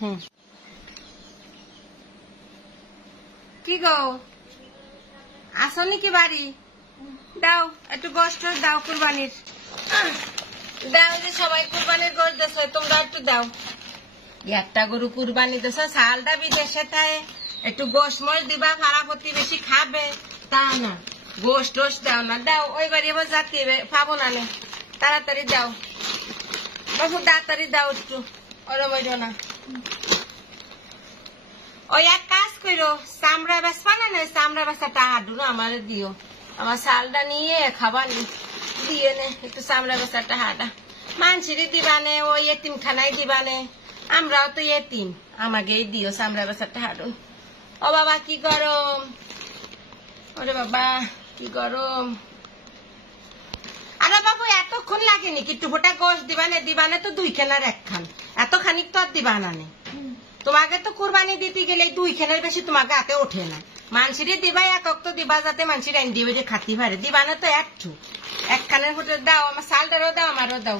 কি গো আসো নাকি বাড়ি? দাও একটু গোশত দাও কুরবানির। দাও যে সবাই কুরবানির গোশত দেছ, তোমরা একটু দাও। একটা গরু কুরবানি দেছ, চালটা বিদেশে থাকে, একটু গোশ মশ দিবা, পাড়া প্রতিবেশী খাবে তা না, গোশ টোশ দাও না। দাও ওই বাড়ি আবার যাতে পাবো না, তাড়াতাড়ি দাও বাবু, তাড়াতাড়ি দাও একটু, ওরম হইল না। ওই এক কাজ করো, চামড়া বেচবা না, চামড়া বেচাটা হাডু না আমার দিও, আমার চালটা নিয়ে খাবানি দিয়ে নে, একটু চামড়া বেচাটা হাডা মানসিরে দিবানে, ওই এতিম খানায় দিবানে, আমরাও তো এতিম, আমাকেই দিও চামড়া বেচাটা হাডুন। ও বাবা কি গরম, ওরে বাবা কি গরম। আরে বাবু এতক্ষণ লাগেনি, একটু ফোটা গোশ দিবানে তো 2 খানার 1 খান, এত খানিক তো আর দিবা না। তোমাকে তো কুরবানি দিতে গেলে 2 খানের বেশি তোমাকে হাতে ওঠে না, মানসিরে দিবা একক তো দিবা, যাতে মানসির আইন দিবে যে খাতি পারে, দিবানে তো 1 খানের ফোটা দাও। আমার চালটারও দাও, আমারও দাও,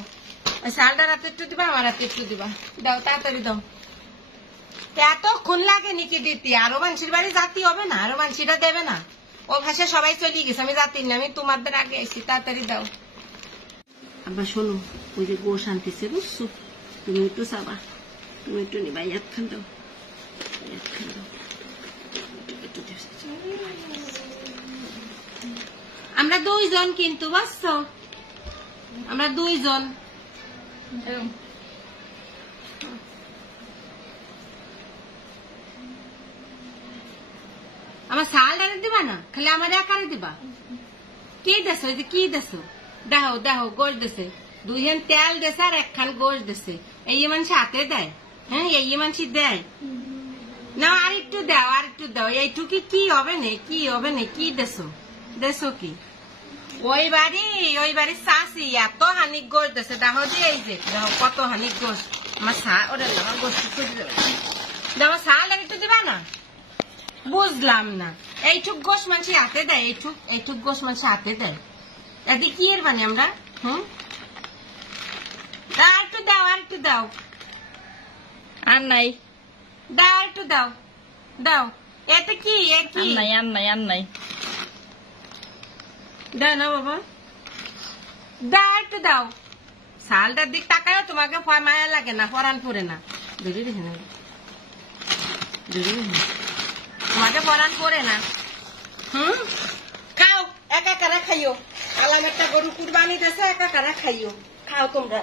ওই চালটার হাতে একটু দিবা, আমার হাতে একটু দিবা, দাও তাড়াতাড়ি দাও। এতক্ষণ লাগে নাকি দিতে? আরো মানসির বাড়ি জাতি হবে না, আরো মানসিরা দেবে না, ও ভাষা সবাই চলে গেছে, আমি জাতি না, আমি তোমাদের আগে আইছি, তাড়াতাড়ি দাও। আবার শোনো, ওই যে গোশ আনতেছে বুঝছো, তুমি একটু চাবা, তুমি একটু নিবা, 1 খান দাও, 1 খান দাও, আমরা 2 জন কিন্তু বুঝছো, আমরা 2 জন। আমার চালটা দিবা না, খালি আমার একারে দিবা। কি দেছো, কি দেছো? দেখো দেখো গোশ দেছে, 2 হেন তেল দেছে আর 1 খান গোশ দেছে, এই মানুষ হাতে দেয়? হ্যাঁ এই মানুষ দেয় না? আর একটু দাও, আর একটু দাও, এইটুকি কি হবে না, কি হবে না, কি দেছো, দেছো কি? ওই বাড়ি চাষি এত হানিক গোশ দেছে, দেখো যে এই যে দেখো কত হানিক গোশ। আমার ওরে আমার গোশ খুঁজে দেবে, আমার চাল একটু দিবা না? বুঝলাম না, এইটুক গোশ মানুষ হাতে দেয়, এইটুক গোশ মানুষ হাতে দেয়, এদি কি এর মানে আমরা? আর একটু দাও, আর একটু দাও, আর নাই, দাও আর একটু দাও, দাও, এতে কি আর নাই দাও না বাবা, দাও একটু দাও। শালটার দিক তাকায়ও, তোমাকে মায়া লাগে না, পরান পরে না, তোমাকে পরান পরে না। খাও, একা খাইও, আলাম একটা গরু কুরবানি দিয়েছে, একা খাইও, খাও তোমরা।